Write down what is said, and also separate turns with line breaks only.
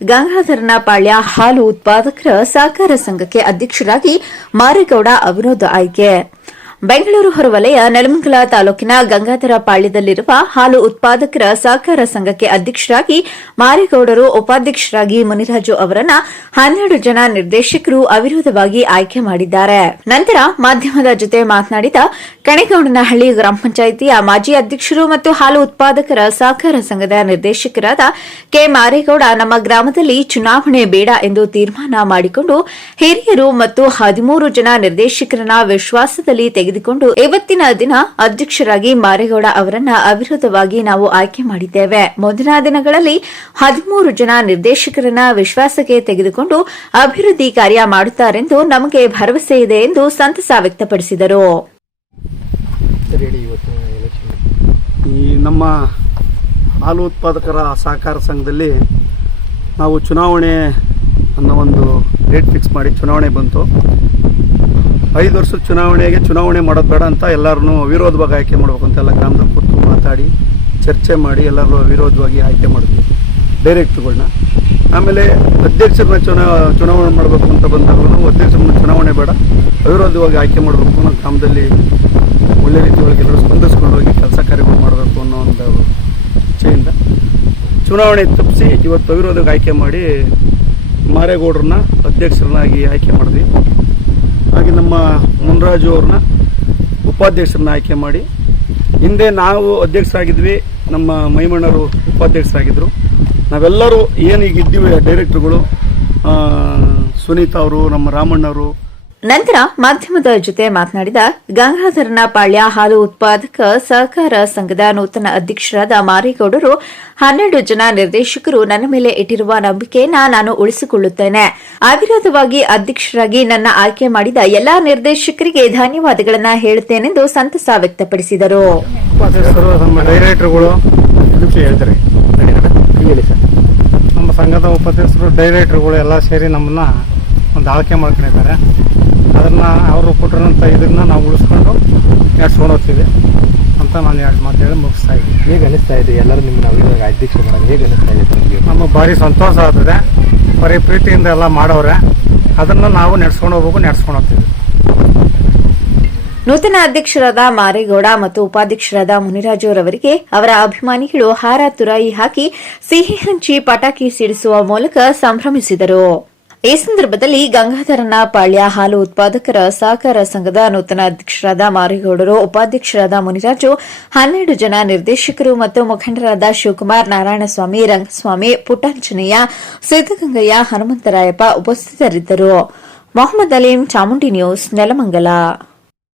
ಗಂಗಾಧರನ ಪಾಳ್ಯ ಹಾಲು ಉತ್ಪಾದಕರ ಸಹಕಾರ ಸಂಘಕ್ಕೆ ಅಧ್ಯಕ್ಷರಾಗಿ ಮಾರೇಗೌಡ ಅವಿರೋಧ ಆಯ್ಕೆ. ಬೆಂಗಳೂರು ಹೊರವಲಯ ನೆಲಮಂಗಲ ತಾಲೂಕಿನ ಗಂಗಾಧರ ಪಾಳ್ಯದಲ್ಲಿರುವ ಹಾಲು ಉತ್ಪಾದಕರ ಸಹಕಾರ ಸಂಘಕ್ಕೆ ಅಧ್ಯಕ್ಷರಾಗಿ ಮಾರೇಗೌಡರು ಉಪಾಧ್ಯಕ್ಷರಾಗಿ ಮುನಿರಾಜು ಅವರನ್ನ ಹನ್ನೆರಡು ಜನ ನಿರ್ದೇಶಕರು ಅವಿರೋಧವಾಗಿ ಆಯ್ಕೆ ಮಾಡಿದ್ದಾರೆ. ನಂತರ ಮಾಧ್ಯಮದ ಜೊತೆ ಮಾತನಾಡಿದ ಕಣಿಗೌಡನಹಳ್ಳಿ ಗ್ರಾಮ ಪಂಚಾಯಿತಿಯ ಮಾಜಿ ಅಧ್ಯಕ್ಷರು ಮತ್ತು ಹಾಲು ಉತ್ಪಾದಕರ ಸಹಕಾರ ಸಂಘದ ನಿರ್ದೇಶಕರಾದ ಕೆ ಮಾರೇಗೌಡ ನಮ್ಮ ಗ್ರಾಮದಲ್ಲಿ ಚುನಾವಣೆ ಬೇಡ ಎಂದು ತೀರ್ಮಾನ ಮಾಡಿಕೊಂಡು ಹಿರಿಯರು ಮತ್ತು ಹದಿಮೂರು ಜನ ನಿರ್ದೇಶಕರನ್ನ ವಿಶ್ವಾಸದಲ್ಲಿ ತೆಗೆದುಕೊಂಡು ಇವತ್ತಿನ ದಿನ ಅಧ್ಯಕ್ಷರಾಗಿ ಮಾರೇಗೌಡ ಅವರನ್ನ ಅವಿರೋಧವಾಗಿ ನಾವು ಆಯ್ಕೆ ಮಾಡಿದ್ದೇವೆ. ಮುಂದಿನ ದಿನಗಳಲ್ಲಿ ಹದಿಮೂರು ಜನ ನಿರ್ದೇಶಕರನ್ನ ವಿಶ್ವಾಸಕ್ಕೆ ತೆಗೆದುಕೊಂಡು ಅಭಿವೃದ್ಧಿ ಕಾರ್ಯ ಮಾಡುತ್ತಾರೆಂದು ನಮಗೆ ಭರವಸೆ ಇದೆ ಎಂದು ಸಂತಸ ವ್ಯಕ್ತಪಡಿಸಿದರು.
ಹೇಳಿ ಇವತ್ತು
ಈ ನಮ್ಮ ಹಾಲು ಉತ್ಪಾದಕರ ಸಹಕಾರ ಸಂಘದಲ್ಲಿ ನಾವು ಚುನಾವಣೆ ಅನ್ನೋ ಒಂದು ಡೇಟ್ ಫಿಕ್ಸ್ ಮಾಡಿ ಚುನಾವಣೆ ಬಂತು. ಐದು ವರ್ಷದ ಚುನಾವಣೆಗೆ ಚುನಾವಣೆ ಮಾಡೋದು ಬೇಡ ಅಂತ ಎಲ್ಲರನ್ನೂ ಅವಿರೋಧವಾಗಿ ಆಯ್ಕೆ ಮಾಡಬೇಕು ಅಂತ ಎಲ್ಲ ಗ್ರಾಮದಲ್ಲಿ ಕೂತು ಮಾತಾಡಿ, ಚರ್ಚೆ ಮಾಡಿ ಎಲ್ಲರೂ ಅವಿರೋಧವಾಗಿ ಆಯ್ಕೆ ಮಾಡಿದ್ವಿ ಡೈರೆಕ್ಟ್ಗಳನ್ನ ಆಮೇಲೆ ಅಧ್ಯಕ್ಷರನ್ನ ಚುನಾ, ಚುನಾವಣೆ ಮಾಡಬೇಕು ಅಂತ ಬಂದಾಗಲೂ ಅಧ್ಯಕ್ಷರನ್ನ ಚುನಾವಣೆ ಬೇಡ. ಅವಿರೋಧವಾಗಿ ಆಯ್ಕೆ ಮಾಡಬೇಕು ಅನ್ನೋ ಗ್ರಾಮದಲ್ಲಿ ಒಳ್ಳೆ ರೀತಿ ಒಳಗೆ ಎಲ್ಲರೂ ಸ್ಪಂದಿಸ್ಕೊಂಡು ಹೋಗಿ ಕೆಲಸ ಕಾರ್ಯಗಳು ಮಾಡಬೇಕು ಅನ್ನೋ ಒಂದು ಇಚ್ಛೆಯಿಂದ ಚುನಾವಣೆ ತಪ್ಪಿಸಿ ಇವತ್ತು ಅವಿರೋಧಕ್ಕೆ ಆಯ್ಕೆ ಮಾಡಿ ಮಾರೇಗೌಡ್ರನ್ನ ಅಧ್ಯಕ್ಷರನ್ನಾಗಿ ಆಯ್ಕೆ ಮಾಡಿದ್ವಿ. ಹಾಗೆ ನಮ್ಮ ಮುನ್ರಾಜು ಅವ್ರನ್ನ ಉಪಾಧ್ಯಕ್ಷರನ್ನ ಆಯ್ಕೆ ಮಾಡಿ. ಹಿಂದೆ ನಾವು ಅಧ್ಯಕ್ಷರಾಗಿದ್ವಿ, ನಮ್ಮ ಮೈಮಣ್ಣರು ಉಪಾಧ್ಯಕ್ಷರಾಗಿದ್ದರು ನಾವೆಲ್ಲರೂ ಏನು ಈಗ ಇದ್ದೀವಿ ಡೈರೆಕ್ಟ್ರುಗಳು ಸುನೀತಾ ಅವರು, ನಮ್ಮ ರಾಮಣ್ಣವರು
ನಂತರ ಮಾಧ್ಯಮದ ಜೊತೆ ಮಾತನಾಡಿದ ಗಂಗಾಧರನ ಪಾಳ್ಯ ಹಾಲು ಉತ್ಪಾದಕ ಸಹಕಾರ ಸಂಘದ ನೂತನ ಅಧ್ಯಕ್ಷರಾದ ಮಾರೇಗೌಡರು, ಹನ್ನೆರಡು ಜನ ನಿರ್ದೇಶಕರು ನನ್ನ ಮೇಲೆ ಇಟ್ಟಿರುವ ನಂಬಿಕೆಯನ್ನ ನಾನು ಉಳಿಸಿಕೊಳ್ಳುತ್ತೇನೆ. ಅವಿರೋಧವಾಗಿ ಅಧ್ಯಕ್ಷರಾಗಿ ನನ್ನ ಆಯ್ಕೆ ಮಾಡಿದ ಎಲ್ಲಾ ನಿರ್ದೇಶಕರಿಗೆ ಧನ್ಯವಾದಗಳನ್ನು ಹೇಳುತ್ತೇನೆಂದು ಸಂತಸ ವ್ಯಕ್ತಪಡಿಸಿದರು.
ನಮ್ಮ ಸಂಘದ ಉಪಾಧ್ಯಕ್ಷರು, ಡೈರೆಕ್ಟರ್ಗಳು ಎಲ್ಲ ಸೇರಿ ನಮ್ಮನ್ನ ಒಂದು ಆಳ್ಕೆ ಮಾಡ್ಕೊಂಡಿದ್ದಾರೆ. ಇದನ್ನು ನಾವು ಉಳಿಸ್ಕೊಂಡು ನಡ್ಸ್ಕೊಂಡು ಹೋಗ್ತೀವಿ ಅಂತ ನಾನು ಎರಡು ಮಾತು ಹೇಳಿ ಮುಗಿಸ್ತಾ ಇದ್ದೀನಿ.
ಹೇಗೆ ಅನಿಸ್ತಾ ಇದೆ? ಎಲ್ಲರೂ ನಿಮ್ಮನ್ನ ಇವಾಗ ಅಧ್ಯಕ್ಷ ಮಾಡೋದು ಹೇಗೆ ಅನಿಸ್ತಾ ಇದೆ ನಿಮಗೆ?
ನಮಗೆ ಭಾರಿ ಸಂತೋಷ ಆಗ್ತದೆ. ಬರೀ ಪ್ರೀತಿಯಿಂದ ಎಲ್ಲ ಮಾಡೋರೆ ಅದನ್ನು ನಾವು ನಡ್ಸ್ಕೊಂಡು ಹೋಗ್ಬೇಕು ನಡ್ಸ್ಕೊಂಡು ಹೋಗ್ತೀವಿ.
ನೂತನ ಅಧ್ಯಕ್ಷರಾದ ಮಾರೇಗೌಡ ಮತ್ತು ಉಪಾಧ್ಯಕ್ಷರಾದ ಮುನಿರಾಜು ರವರಿಗೆ ಅವರ ಅಭಿಮಾನಿಗಳು ಹಾರ ತುರಾಯಿ ಹಾಕಿ ಸಿಹಿ ಹಂಚಿ ಪಟಾಕಿ ಸಿಡಿಸುವ ಮೂಲಕ ಸಂಭ್ರಮಿಸಿದರು. ಈ ಸಂದರ್ಭದಲ್ಲಿ ಗಂಗಾಧರನ ಪಾಳ್ಯ ಹಾಲು ಉತ್ಪಾದಕರ ಸಹಕಾರ ಸಂಘದ ನೂತನ ಅಧ್ಯಕ್ಷರಾದ ಮಾರಿಗೌಡರು, ಉಪಾಧ್ಯಕ್ಷರಾದ ಮುನಿರಾಜು, ಹನ್ನೆರಡು ಜನ ನಿರ್ದೇಶಕರು ಮತ್ತು ಮುಖಂಡರಾದ ಶಿವಕುಮಾರ್ ನಾರಾಯಣಸ್ವಾಮಿ, ರಂಗಸ್ವಾಮಿ, ಪುಟ್ಟಾಂಜನೇಯ ಸಿದ್ದಗಂಗಯ್ಯ ಹನುಮಂತರಾಯಪ್ಪ ಉಪಸ್ಥಿತರಿದ್ದರು. ಮೊಹಮ್ಮದ್ ಅಲೀಂ, ಚಾಮುಂಡಿ ನ್ಯೂಸ್, ನೆಲಮಂಗಲ.